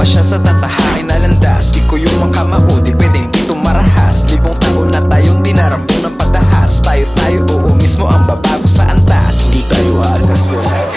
pa siya sa tatahakin na landas. Di ko yung makamao, di pwedeng dito marahas. Libong taon na tayong dinarambong ng pagdahas. Tayo, oo mismo ang babago sa antas. Di tayo aagas walas.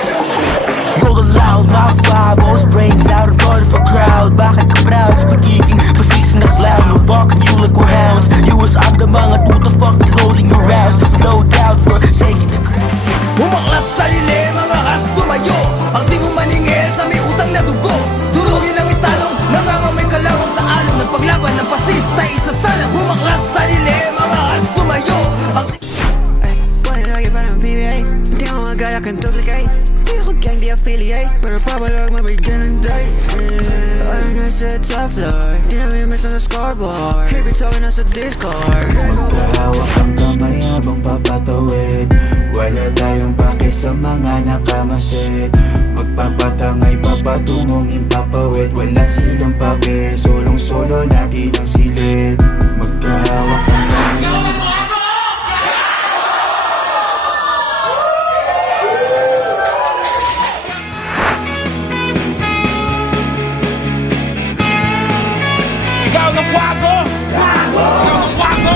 Roll loud, my 5-0 brains out in front of a crowd. Bakit ka proud sa pagiging position na clown? We're walking you like we're hounds. You as I'm the mga tuta fucking loading your ass. No doubt we're taking the crown. Umaklas sa lilim, mga as tumayo. Ang di mo maningil sa may utang na dugo. Durugin ang istalong nangangamay kalawang sa along ng paglaban ng pasista. Isa sana umaklas sa lilim, mga as tumayo. Ang Wanna lagi pa ng PBA. Hindi mo magaya kang duplicate. Di ko gang di affiliate. Pero papalag mabigyan ng day. Ano na sa top floor. Di na may miss on the scoreboard. Keep it talking nasa Discord. Hawak ang kamay habang papatawid. Wala tayong pake sa mga nakamasid. Magpapatangay papatungong impapawid. Wala silang pake, solong-solo natin ang silid. Magkahawak ang kamay. Ikaw ng wago! Wago! Ikaw ng wago!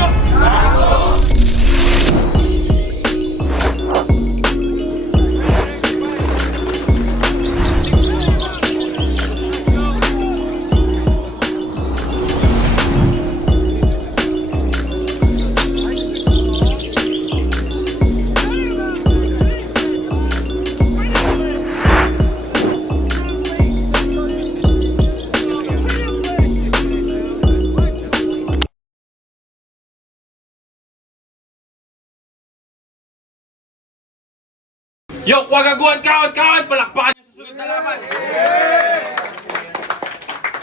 Yo, wagaguan, kawan! Palakpakan yung susunod na laban!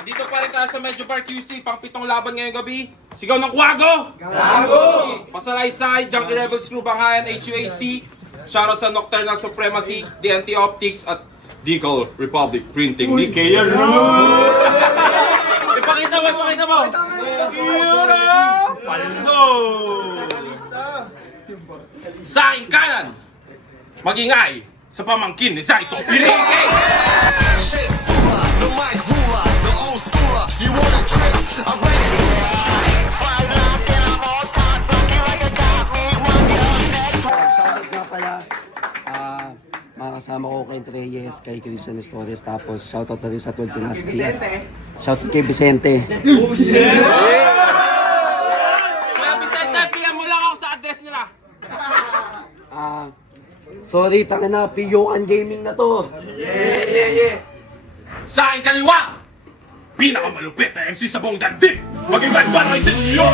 Dito pa rin tayo sa Medyo Bar QC, pang 7 laban ngayong gabi. Sigaw ng Kwago! Gago! Pasalaysay, Junkie Rebels Crew, Banghayan, HUAC. Shoutout sa Nocturnal Supremacy, DNT Optics, at Decal Republic Printing. Ni Kaya Ipakita mo! Yura! Paldo! Sa aking kanan, magingay sa pamangkin ni Saito Pirike! Shake Sula, the mic ruler, the old schooler. You wanna trip? I'm ready to ride. Fight up, and I'm all caught, looking like I got me one next. Shoutout nga pala, mga kasama ko kay Reyes, kay Christian Torres, tapos shoutout na rin sa 12 Tenacity. Shoutout kay Vicente. Kaya Vicente, PM mo lang ako sa address nila. Sorry, tanga na, Piyokan Gaming na to. Sa aking kaliwa, pinakamalupit na MC sa buong dandi. Maging banban ay sa iyo!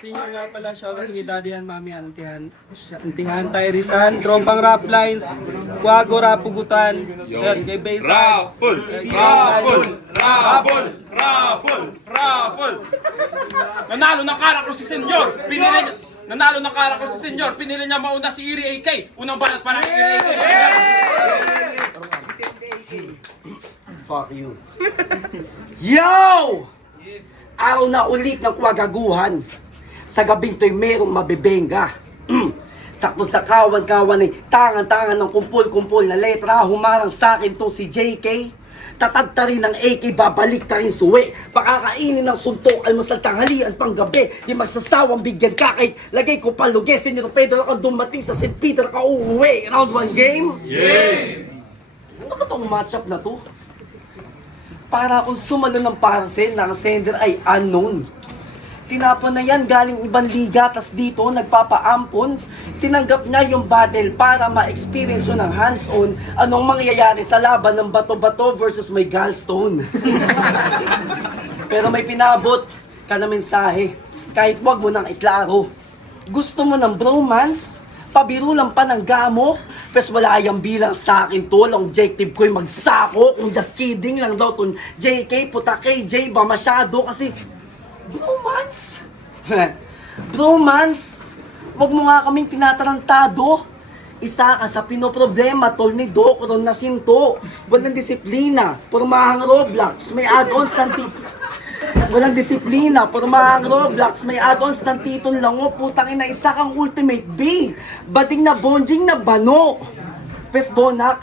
Senior nga pala, shoutout kay Daddy and Mami Antihan, Tyrisan, Trompang Rap Lines, Wago Rapugutan, yan, kay Bayside. Raffle! Nanalo ng karakter si Senyor. Pinili niya mauna si Iri AK. Unang banat para kay Iri AK. Fuck you. Yo! Araw na ulit ng kwagaguhan. Sa gabing to'y merong mabibenga. Sakto sa kawan-kawan ay tangan-tangan ng kumpul-kumpul na letra. Humarang sa akin to si JK. Tatagta rin ng AK, babalik ta rin suwi. Pakakainin ng suntok, almusal tanghalian pang gabi. Di magsasawang bigyan ka kahit lagay ko palugi. Senyor Pedro ako dumating sa St. Peter ka uuwi. Round 1 game? Ano ba tong matchup na to? Para akong sumalo ng parcel na ang sender ay unknown. Tinapon na yan galing ibang liga, tas dito nagpapaampon. Tinanggap niya yung battle para ma-experience yun ng hands-on. Anong mangyayari sa laban ng bato-bato versus may gallstone. Pero may pinabot ka na mensahe, kahit wag mo nang iklaro. Gusto mo ng bromance? Pabiro lang pa ng gamo? Pes wala yung bilang sa akin to. Ang objective ko'y magsako. Kung just kidding lang daw to JK, puta KJ ba masyado kasi bromance? Bromance? Wag mo nga kaming tinatarantado. Isa ka sa pinoproblema, tol ni Doc, ron na sinto. Walang disiplina, purmahang Roblox, may add-ons ng Walang disiplina, pormahan Roblox, may add-ons ng titon lang o, putang ina, isa kang ultimate B. Bading na bonjing na bano. Pes Bonak,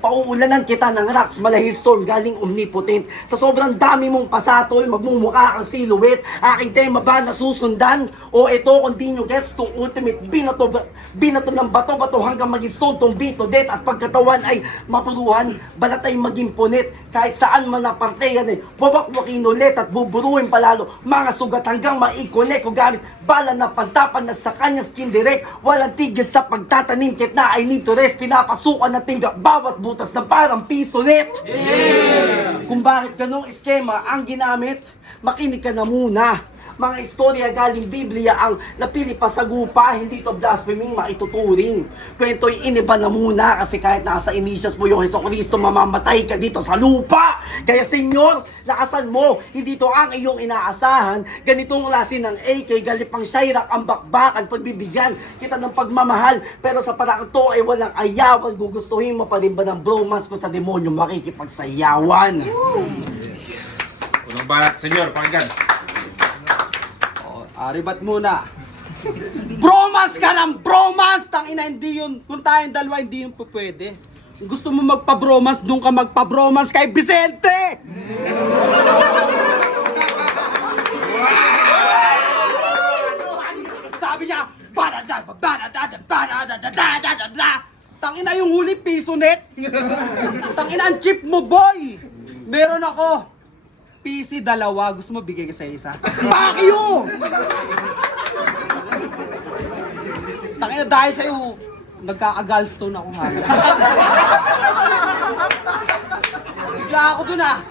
pauulanan kita ng rocks, malahil storm galing omnipotent. Sa sobrang dami mong pasatol, magmumukha kang silhouette. Aking tema ba nasusundan? O ito, kung di nyo gets, tong ultimate binato ng bato-bato hanggang mag-stone tong bito death. At pagkatawan ay mapuruhan, balat ay maging punit. Kahit saan man naparteyan ay wawakwakin ulit at buburuin palalo. Mga sugat hanggang maikonek o gamit bala na pantapan na sa kanyang skin direct. Walang tigil sa pagtatanim, kahit na I need to rest. Pinapasukan na tingga bawat butas na parang piso net. Kung bakit ganong eskema ang ginamit, makinig ka na muna. Mga istorya galing Biblia ang napili pa sa gupa, hindi to blaspheming maituturing. Kwento'y iniba na muna kasi kahit nasa initials mo yung Jesucristo, mamamatay ka dito sa lupa. Kaya senyor, lakasan mo, hindi to ang iyong inaasahan. Ganitong klase ng AK, galipang Shayrak ang bakbakan, pagbibigyan kita ng pagmamahal. Pero sa parang to ay walang ayawan, gugustuhin mo pa rin ba ng bromance ko sa demonyo makikipagsayawan? Unang balat, senyor, pakinggan. Aribat muna. Bromance ka ng bromance! Tangina, hindi yun. Kung tayong dalawa, hindi yun po pwede. Kung gusto mo magpa-bromance, doon ka magpa-bromance kay Vicente! Sabi niya, tangina yung huli piso net. Tangina ang chip mo, boy. Meron ako PC dalawa. Gusto mo bigay ka sa isa? Fuck you! Tangina dahil sa'yo, nagkaka-gallstone ako ha. Bigla ako dun ah.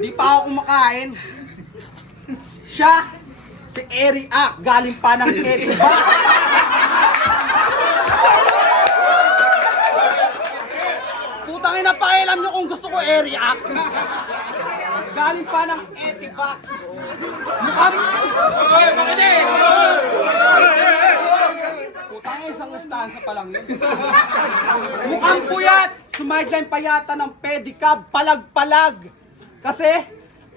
Di pa ako kumakain. Siya, si Eri Ak, galing pa ng Etiba. Putang ina, pakialam nyo kung gusto ko Eri Ak. Galing pa ng Etiba. Putang ina, isang stanza pa lang yun. Mukhang puyat, sumideline pa yata ng pedicab, palag-palag. Kasi,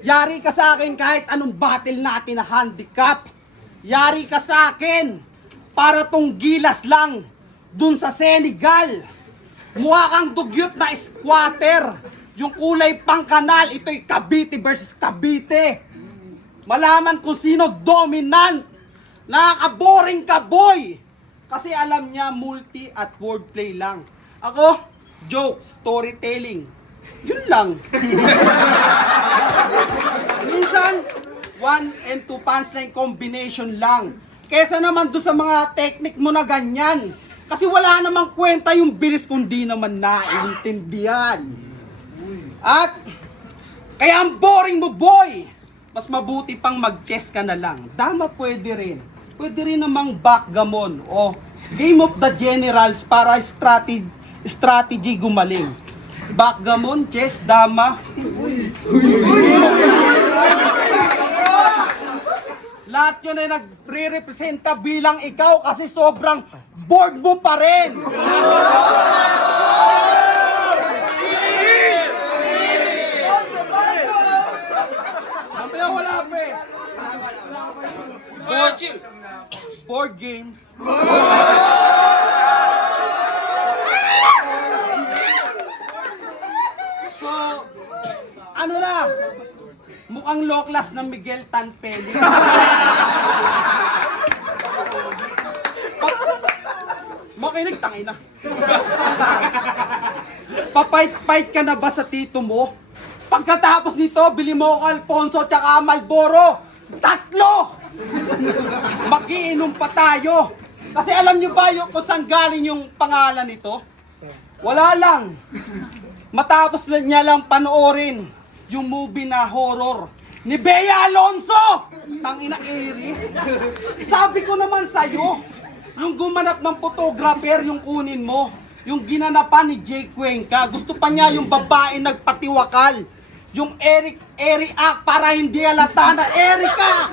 yari ka sa akin kahit anong battle natin na handicap. Yari ka sa akin para tong gilas lang dun sa Senegal. Mukha kang dugyot na squatter. Yung kulay pang kanal, ito'y Cavite versus Cavite. Malaman kung sino dominant. Nakaka-boring ka, boy. Kasi alam niya multi at wordplay lang. Ako, joke, storytelling. Yun lang. Minsan, 1 and 2 punchline combination lang. Kesa naman doon sa mga technique mo na ganyan. Kasi wala namang kwenta yung bilis kung di naman naiintindihan. At, kaya ang boring mo, boy. Mas mabuti pang mag-chess ka na lang. Dama pwede rin. Pwede rin namang backgammon o Game of the Generals para strategy gumaling. Backgammon, chess, dama. Lahat yun ay nagre-representa bilang ikaw kasi sobrang bored mo pa rin. Wala pa eh. Board games. So, ano na? Mukhang low class ng Miguel Tanpeli. Makinig, tangina. Papait-pait ka na ba sa tito mo? Pagkatapos nito, bili mo ako Alfonso tsaka Marlboro. 3! Magiinom pa tayo. Kasi alam nyo ba yung kung saan galing yung pangalan nito? Wala lang. Matapos niya lang panoorin yung movie na horror ni Bea Alonso. Tangina Eri. Sabi ko naman sa'yo, yung gumanap ng photographer yung kunin mo. Yung ginanapan ni Jay Cuenca. Gusto pa niya yung babae nagpatiwakal. Yung Eri Ak para hindi halata na Erika.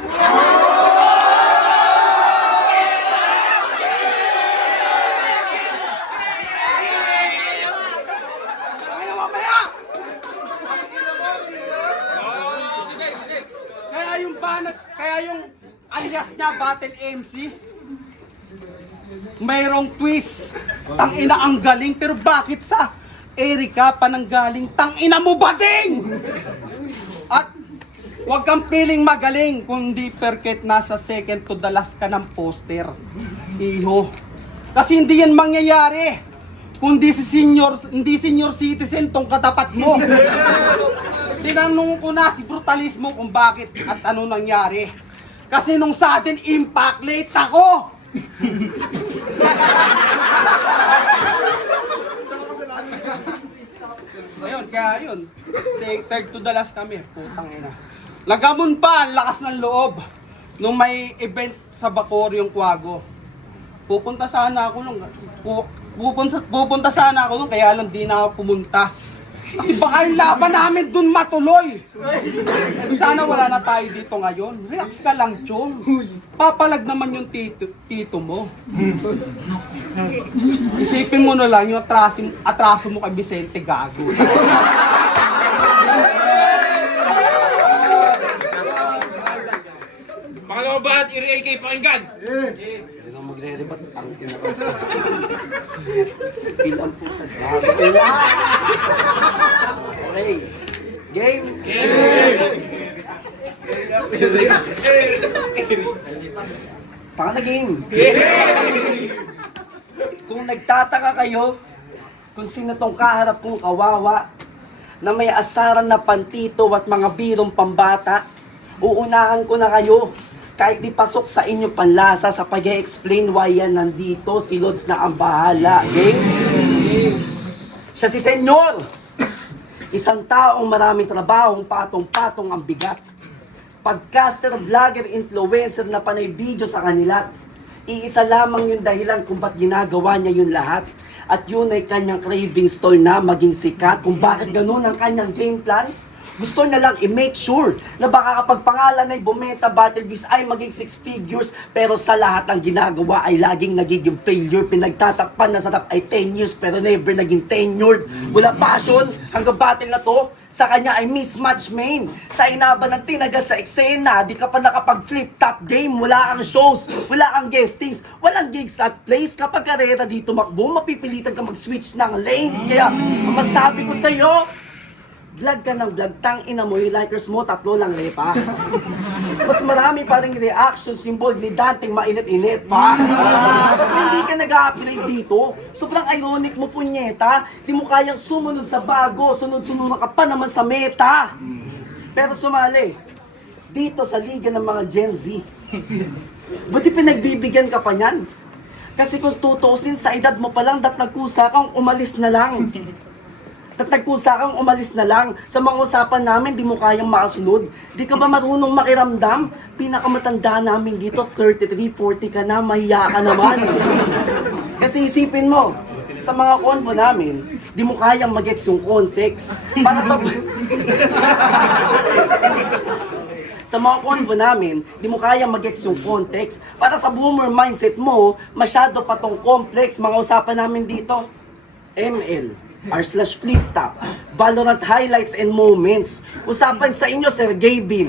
Kaya alias niya Battle MC. Mayroong twist. Tangina ang galing, pero bakit sa Erika pananggaling? Tangina mo bading! At huwag kang piling magaling kundi perket nasa second to the last ka ng poster. Iho. Kasi hindi yan mangyayari. Kundi hindi senior citizen tong katapat mo. Tinanong ko na si Brutalismo kung bakit at ano nangyari. Kasi nung sudden impact, late ako! Ayun, kaya yun. Say, third to the last kami. Putang ina. Lagamon pa, ang lakas ng loob. Nung may event sa Bacoor yung Quago. Pupunta sana ako nung pupunta sana ako nung kaya lang di na ako pumunta. Kasi baka yung laban namin dun matuloy. Eh, sana wala na tayo dito ngayon. Relax ka lang, Chong. Papalag naman yung tito mo. Isipin mo na lang yung atraso mo kay Vicente Gago. Pangalawang balat, Iri AK, pakinggan! Hindi na magre-rebat ang kinaka. Pilang puta. Okay. Game! Pakala game! Kung nagtataka kayo kung sino tong kaharap kong kawawa na may asaran na pantito at mga birong pambata, uunahan ko na kayo. Kahit di pasok sa inyo panlasa sa pag-explain why yan nandito, si Lods na ang bahala. Game? Siya si Senyor! Isang taong maraming trabahong patong-patong ang bigat. Podcaster, vlogger, influencer na panay video sa kanila. Iisa lamang yung dahilan kung ba't ginagawa niya yun lahat. At yun ay kanyang craving stall na maging sikat. Kung bakit ganun ang kanyang game plan, gusto na lang i-make sure na baka kapag pangalan ay bumenta battle views ay maging 6 figures, pero sa lahat ng ginagawa ay laging nagiging failure. Pinagtatakpan na sarap ay 10 years pero never naging tenured. Wala passion hanggang battle na to. Sa kanya ay mismatch main. Sa inaba ng tinagal sa eksena, di ka pa nakapag-flip top game. Wala kang shows, wala kang guestings, walang gigs at plays. Kapag karera dito makbo, mapipilitan ka mag-switch ng lanes. Kaya masabi ko sa'yo, vlog ka ng vlog, tang ina mo, yung likers mo, 3 lang pa. Mas marami pa rin reactions involved ni Danteng mainit-init pa. Kapag hindi ka nag-upgrade dito, sobrang ironic mo punyeta, di mo kayang sumunod sa bago, sunod-sunod ka pa naman sa meta. Pero sumali, dito sa liga ng mga Gen Z, buti pinagbibigyan ka pa niyan? Kasi kung tutusin sa edad mo pa lang, nagkusa kang umalis na lang. Tatagkusa kang umalis na lang. Sa mga usapan namin, di mo kayang makasunod. Di ka ba marunong makiramdam? Pinakamatanda namin dito, 33, 40 ka na, mahiya ka naman. Kasi isipin mo, sa mga convo namin, di mo kayang mag-gets yung context. Para sa... Sa mga convo namin, di mo kayang mag-gets yung context. Para sa boomer mindset mo, masyado pa tong complex. Mga usapan namin dito, ML. r/flip top, Valorant highlights and moments. Usapan sa inyo, Sir Gabin.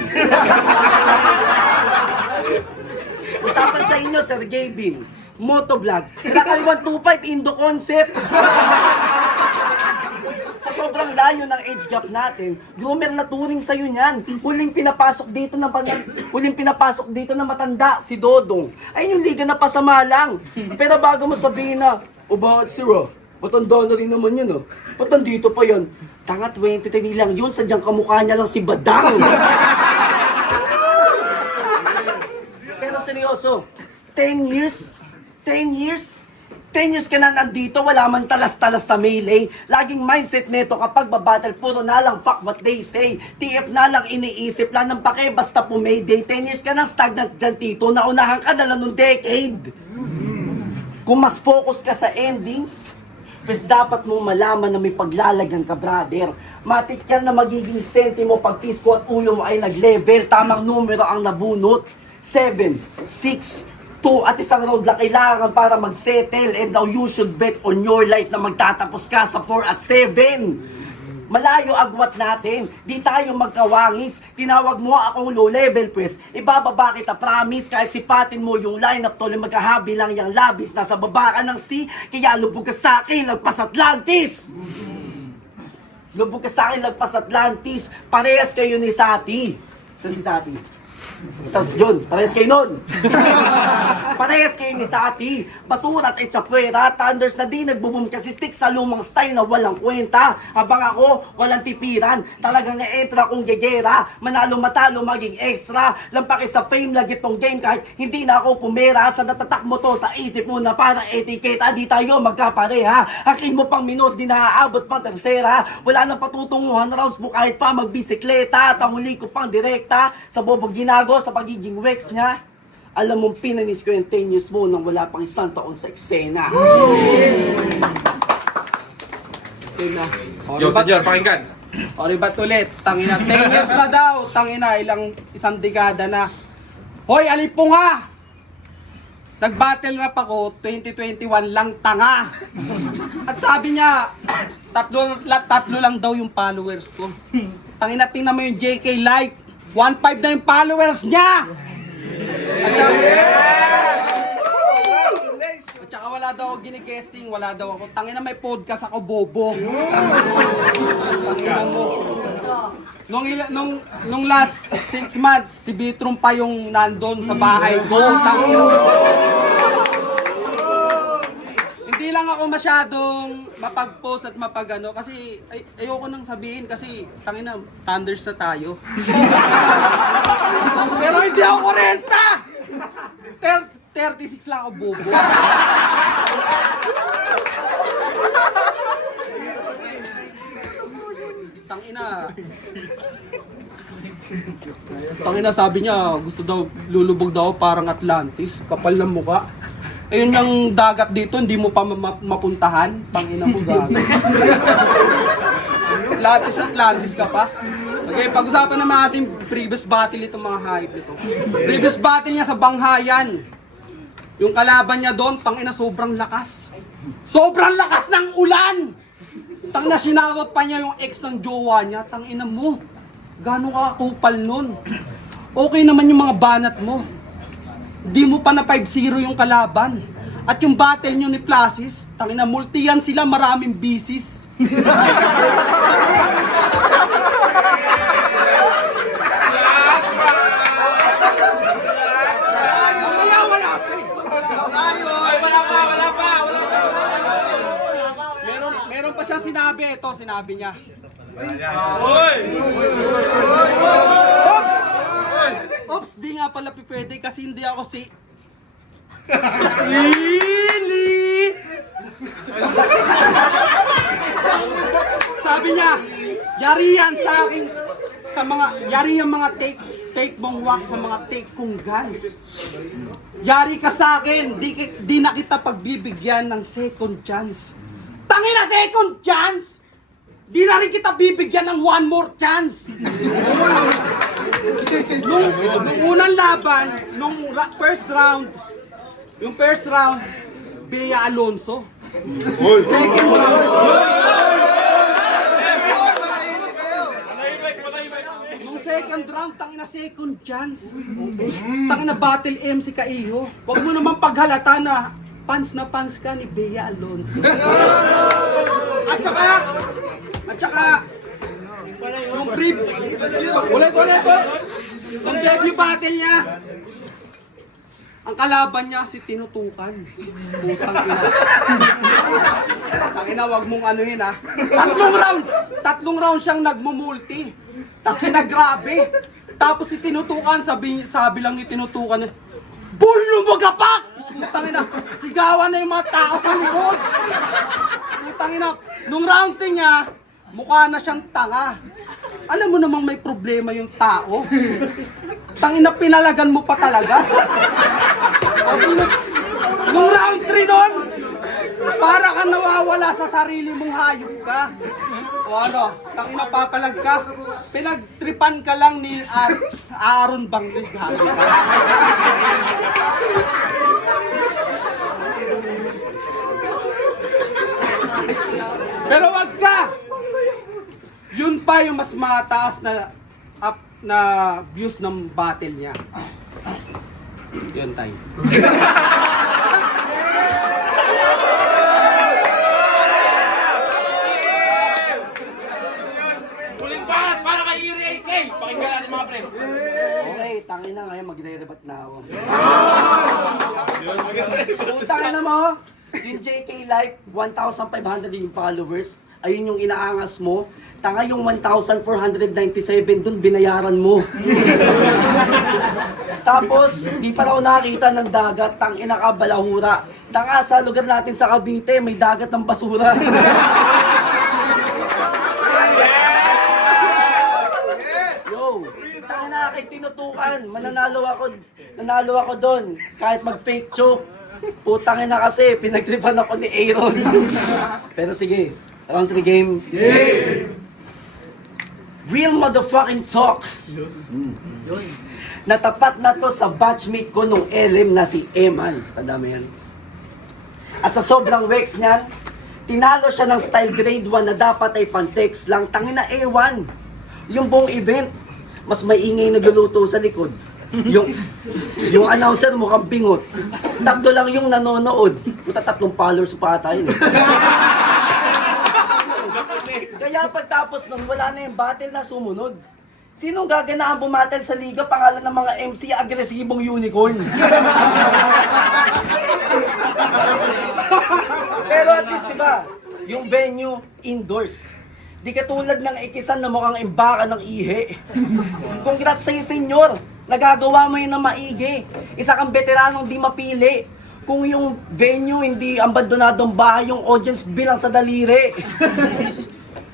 Usapan sa inyo, Sir Gabin. Motovlog. Kinakaliwan 2.5 Indo concept. Sa sobrang layo ng age gap natin, groomer na turing sa'yo niyan. Huling pinapasok dito na matanda, si Dodong. Ay yung liga na pasama lang. Pero bago mo sabihin na, o bakit sira? Matanda na rin naman yun, oh. Ba't nandito pa yun? Tanga, 23 lang yun. Sadyang kamukha niya lang si Badang. Pero seryoso, 10 years? 10 years? 10 years ka na nandito, wala man talas-talas sa melee. Laging mindset neto kapag babattle, puro na lang fuck what they say. TF na lang iniisip, lang ng pake, basta pumayday. 10 years ka nang stagnant dyan, tito. Naunahan ka na lang nung decade. Kung mas focus ka sa ending, pues dapat mong malaman na may paglalagan ka, brother. Matik yan na magiging sentimo pag pisko at ulo mo ay nag-level. Tamang numero ang nabunot. 7, 6, 2 at isang round lang kailangan para mag-settle. And now you should bet on your life na magtatapos ka sa 4 at 7. Malayo agwat natin, di tayo magkawangis. Tinawag mo akong low level pwes, ibababa kita promise. Kahit sipatin mo yung lineup tol, magkahabi lang yung labis. Nasa baba ka ng sea, kaya lubog ka sa akin, lagpas Atlantis. Lubog ka sa akin, lagpas Atlantis. Parehas kayo ni Sati. Saan si Sati? Yun, parehas kayo nun. Parehas kayo ni Sati. Basura at etsapwera. Thunders na di nagbubum kasi stick sa lumang style na walang kwenta. Habang ako, walang tipiran. Talagang na-entra kong gegera. Manalo matalo maging extra. Lampaki sa fame lagi tong game kahit hindi na ako pumera. Sa natatak mo to sa isip mo na parang etiketa. Di tayo magkapareha. Hakin mo pang minor, di naaabot pang tersera. Wala nang patutunguhan rounds mo kahit pa magbisikleta. Tanguli ko pang direkta sa bobog ginago sa pagiging Wex niya. Alam mong pinanis ko yung 10 years mo nang wala pang isang taon sa eksena. Okay na. Yo, senyor, pakinggan. O ribat ulit, tangina, 10 years na daw, tangina, isang dekada na. Hoy, alipo nga! Nag-battle rap ako, 2021 lang tanga. At sabi niya, tatlo lang daw yung followers ko. Tangina, tingnan mo yung JK like, 1.5 na yung followers niya! At saka wala daw ako gini-guesting, wala daw ako. Tangina, may podcast ako, bobo. Tangina mo. Nung last 6 months, si Bitrum pa yung nandun sa bahay ko. Tangina. Hindi lang ako masyadong mapag-post at mapag-ano kasi ayoko nang sabihin kasi tangina, Thunders na tayo. Pero hindi ako 40! 36 lang ako, bobo. Tangina, sabi niya, gusto daw, lulubog daw parang Atlantis, kapal ng muka. Ayun yung dagat dito, hindi mo pa mapuntahan. Tangina mo, gago. Atlantis ka pa. Okay, pag-usapan naman ating previous battle itong mga hype nito. Previous battle niya sa Banghayan. Yung kalaban niya doon, tangina, sobrang lakas. Sobrang lakas ng ulan! Tangina, sinakot pa niya yung ex ng jowa niya. Tangina mo, gano'n ka kupal nun? Okay naman yung mga banat mo. Di mo pa na 5-0 yung kalaban. At yung battle nyo ni Plasis, tangina, multi yan sila, maraming bisis. Meron pa siyang sinabi, ito sinabi niya. Oops, di nga pala pipwede kasi hindi ako si... Ili! Sabi niya, yari yan sa akin, yari yung mga take mong wax sa mga take kong guns. Yari ka sa akin, di na kita pagbibigyan ng second chance. Tangina, second chance! Di na rin kita bibigyan ng one more chance. Nung unang laban, nung first round, yung first round, Bea Alonso. Second round, nung second round, tangina second chance. Tangina battle MC Kaiho. Huwag mo naman paghalata na pants ka ni Bea Alonso. At saka, yung brief, ulit. Yung debut battle niya, ang kalaban niya si Tinutukan. Putang ina. Tangina, wag mong anuhin ha. Tatlong rounds siyang nagmumulti. Tangina, grabe. Tapos si Tinutukan, sabi lang ni Tinutukan, "Bull, lumagapak!" Tangina, sigawan na yung mga tao sa likod. Tangina, nung round niya, mukha na siyang tanga. Alam mo namang may problema yung tao. Tangina, pinalagan mo pa talaga. Kasi nung round 3 nun, para kang nawawala sa sarili mong hayop ka. O ano, tangina, papalag ka. Pinagtripan ka lang ni Aaron Banglig. Pero wag ka! pinakamataas na na views ng battle niya. Yun tayo. Huling banat para kay Iri AK. Pakinggan natin mga pre. Okay, tangin na ngayon, magre-rebat na ako. Tangin na mo, yung JK Live, 1,500 yung followers. Ayun yung inaangas mo. Tanga yung 1,497, dun binayaran mo. Tapos, di pa raw nakita ng dagat, tangina ka, balahura. Tanga sa lugar natin sa Cavite, may dagat ng basura. Yo, tangina kay tinutukan, nanalo ako doon. Kahit mag-fake choke. Putangin na kasi, pinagtripan ako ni Aaron. Pero sige, round 3 game. Real motherfucking talk. Natapat na to sa batchmate ko nung LM na si Eman. Tanda mo yan. At sa sobrang wex niyan, tinalo siya ng style grade 1 na dapat ay pan-text lang. Tangin na A1. Yung buong event, mas maingay nagluluto sa likod. Yung announcer mukhang bingot. Tatlo lang yung nanonood. Puta 3 followers pa ata yun. Kaya pagtapos nun, wala na yung battle na sumunod. Sinong gaganaan bumattle sa liga? Pangalan ng mga MC, agresibong unicorn. Pero at least, diba, yung venue, indoors. Di katulad ng ikisan na mukhang imbaka ng ihi. Congrats sa'yo, senyor. Nagagawa mo yun na maigi. Isa kang veteranong di mapili. Kung yung venue hindi abandonadong bahay, yung audience bilang sa daliri.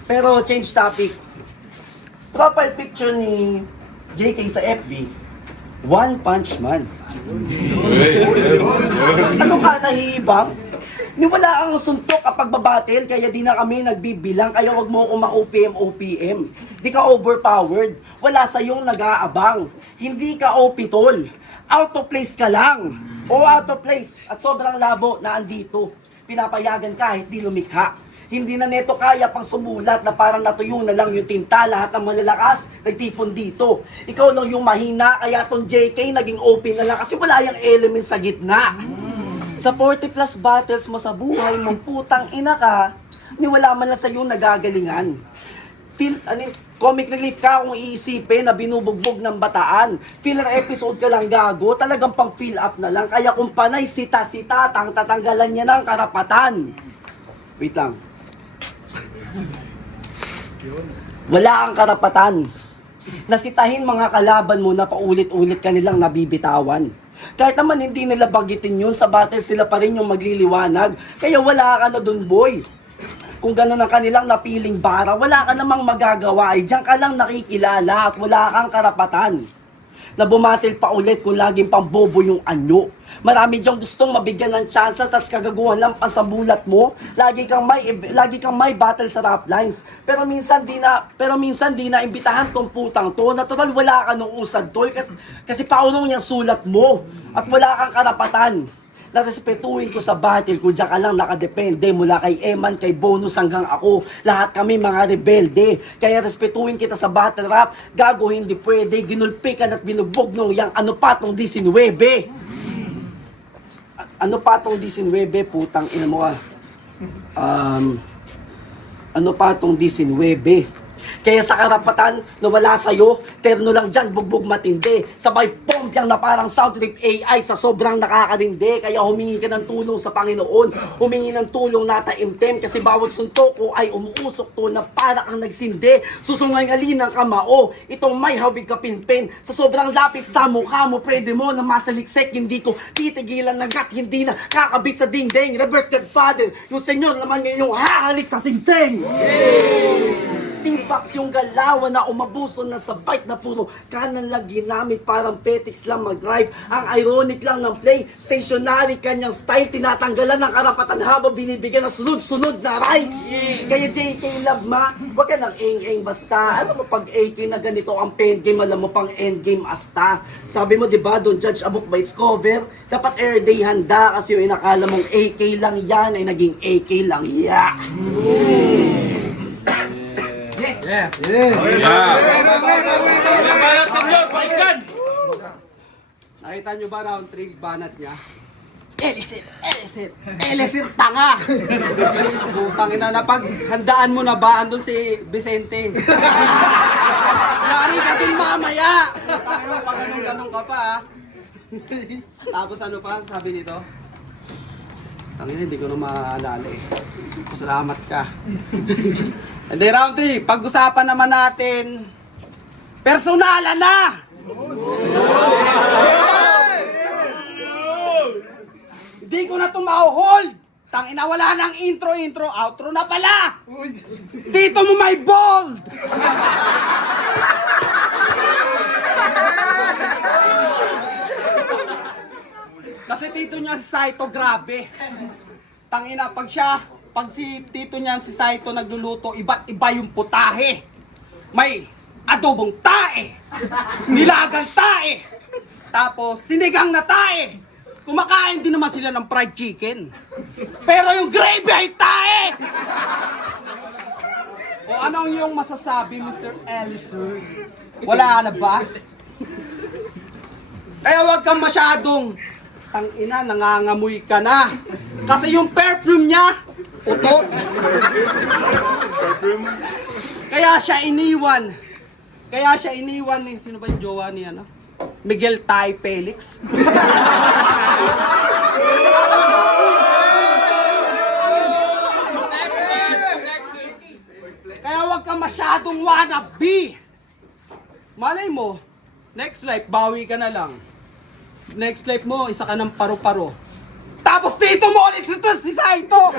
Pero change topic. Profile picture ni JK sa FB, One Punch Man. Ano ka nahihibang? Niwala ang suntok kapag babatil, kaya di na kami nagbibilang, kaya wag mo akong ma-OPM. Di ka overpowered, wala sa iyong nag-aabang. Hindi ka OP tol, out of place ka lang. O out of place, at sobrang labo na andito. Pinapayagan kahit di lumikha. Hindi na neto kaya pang sumulat na parang natuyo na lang yung tinta. Lahat ng malalakas, nagtipon dito. Ikaw lang yung mahina, kaya tong JK naging open na lang kasi wala yung element sa gitna. Sa 40 plus battles mo sa buhay mong putang ina ka, niwala man lang sa iyong nagagalingan. Comic relief ka kung iisipin na binubugbog ng bataan. Filler episode ka lang gago, talagang pang fill up na lang. Kaya kung panay sita-sita, tatanggalan niya ng karapatan. Wait lang. Wala kang karapatan. Nasitahin mga kalaban mo na paulit-ulit kanilang nabibitawan. Kahit naman hindi nila bagitin yun, sa battle sila pa rin yung magliliwanag. Kaya wala ka na dun, boy. Kung gano'n ang kanilang napiling bara, wala ka namang magagawa. Ay, diyan ka lang nakikilala at wala kang karapatan. Na bumatil pa ulit kung laging pang bobo yung anyo. Marami diyang gustong mabigyan ng chances, tas kagaguhan lang pa sa bulat mo. Lagi kang may battle sa rap lines. Pero minsan di na imbitahan tong putang to. Natural wala ka nung usad tol kasi paunong niyang sulat mo at wala kang karapatan. Narespetuhin ko sa battle ko, diyan ka lang nakadepende. Mula kay Eman, kay Bonus hanggang ako. Lahat kami mga rebelde. Kaya respetuhin kita sa battle rap. Gago hindi pwede, ginulpikan at binugbog nung yang ano pa tong 19. Ano pa tong 19, putang ina mo ka. Ano pa tong 19? Kaya sa karapatan na wala sa'yo, terno lang dyan, bugbog matindi. Sabay pompyang na parang sound trip AI sa sobrang nakakarindi. Kaya humingi ka ng tulong sa Panginoon. Humingi ng tulong na taimtim kasi bawat suntok ko ay umuusok to na para kang nagsindi. Susungay ng kamao, itong may hawig ka pinpin. Sa sobrang lapit sa mukha mo, pwede mo na masaliksik. Hindi ko titigilan ng gat, hindi na kakabit sa dingding. Reverse Godfather, yung senyor naman ngayon yung hahalik sa singsing. Stingfax yung galawan na umabuso na sa bike na puro kanan lang ginamit parang petics lang mag-drive. Ang ironic lang ng play, stationary kanyang style, tinatanggalan ng karapatan habang binibigyan ng sunod-sunod na rights. Kaya JK Love ma, wag ka ng eng-eng basta. Alam mo pag AK na ganito ang pen game, alam mo pang endgame asta. Sabi mo diba, don't judge a book by its cover. Dapat everyday handa kasi yung inakala mong AK lang yan ay naging AK lang ya. Yeah. Walang banat, senyor, pakinggan! Nakita nyo ba round 3 banat niya? Elisir, tanga! Butang ina na paghandaan mo na ba andun si Vicente? Yari ka din mamaya! Butang ina, pag ganun ka pa ha. Tapos ano pa sabi nito? Tangina, hindi ko na maaalala eh. Salamat ka. And then round 3, pag-usapan naman natin personalan na! Hindi ko na ito ma-hold! Tangina, wala nang intro, outro na pala! Dito mo may bold! Kasi tito niya si Saito, grabe. Tangina, pag si tito niya si Saito nagluluto, iba't iba yung putahe. May adobong tae, nilagang tae, tapos sinigang na tae. Kumakain din naman sila ng fried chicken. Pero yung gravy ay tae! O anong yung masasabi, Mr. Ellison? Wala na ba? Kaya wag kang masyadong tangina, nangangamoy ka na. Kasi yung perfume niya, utot. Kaya siya iniwan ni, sino ba yung jowa ni ano? Miguel Tay Felix. Kaya wag kang masyadong wannabe. Malay mo, next life, bawi ka na lang. Next life mo, isa ka ng paro-paro. Tapos dito mo ulit si Saito!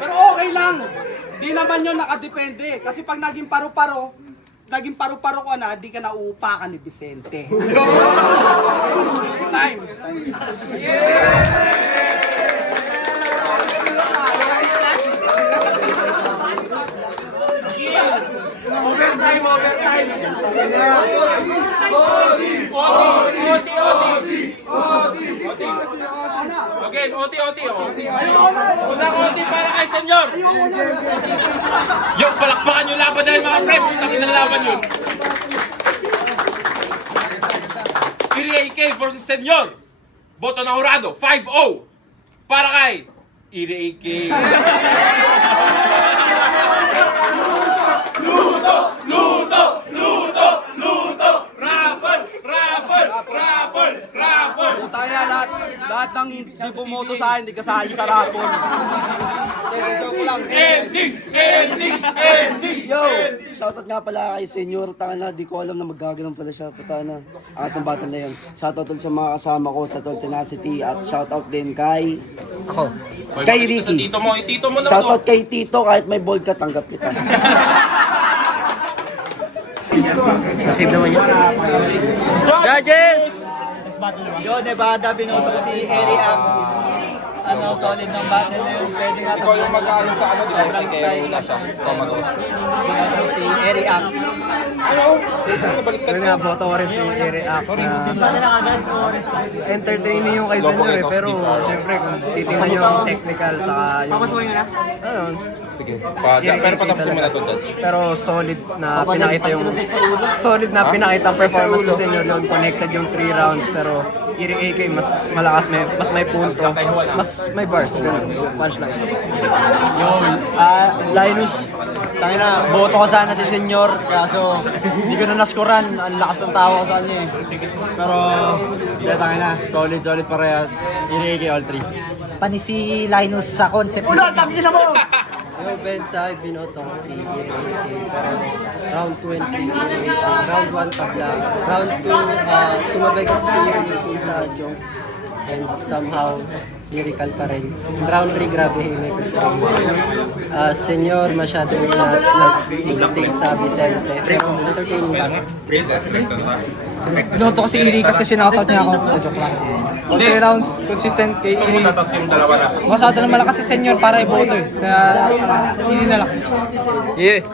Pero okay lang. Di naman yun nakadepende. Kasi pag naging paro-paro ka na, di ka na uupakan ni Vicente. Time! Okay, oti. Unang oti para kay senyor. Yung palakpakan yung laban dahil mga prep. Tangin ng laban yun. Iri AK versus senyor. Boto ng Jurado, 5-0. Para kay Iri AK. Raffle. Putang ina, lahat ng hindi pumoto sa akin, hindi kasali sa raffle. Joke lang. Ending! Yo! Shoutout nga pala kay Senyor. Tanga na, di ko alam na magaganon pala siya. Puta na. Angas ng battle na yan. Shoutout ulit sa mga kasama ko sa Tol Tenacity. At shoutout din kay... Kay Ricky. Tito mo na. Shoutout kay Tito. Kahit may bold ka, tanggap kita. Judges! Yo, Nevada, binoto ko si Eri Ak. Ano, solid ng battle na yun. Pwede nga Ikaw yung mag-ano sa ano. sobrang style na siya. Binoto ko si Eri Ak. Yun nga, boto ko rin si React na entertaining yung kay Senyor eh. Pero siyempre kung titingnan nyo ang technical saka yung... Ayun. Sige. Pero patapusin mo na ito, Dad. Pero solid na pinakita ang performance ni Senyor yun. Connected yung 3 rounds pero Iri AK mas malakas, mas may punto, mas may bars, ganun, punchline. Linus, tangina, boto ko sana si Senyor. Kaso, hindi ko na naskuran. Ang lakas ng tawa ko sa kanya eh. Pero, tangina, solid parehas. Iri AK all 3. Pani si Linus sa concept. Ulo, tamina mo! Yung Bensa, binoto ko si Iri-AK. Pero round 20, round 1 tabla. Round 2, sumabay kasi si Iri-AK sa Jong. And somehow, lyrical pa rin. Round 3, grabe hingay ko sa Senyor, masyado nag-mistake sa Vicente. Pero entertaining ba? Binoto ko si Iri kasi sinoutout niya ako. Joke lang. 3 rounds, consistent kay Iri. Tapos yung dalawa na. Masyado na malakas si Senyor para iboto eh. Kaya, Iri na lang. Yeah.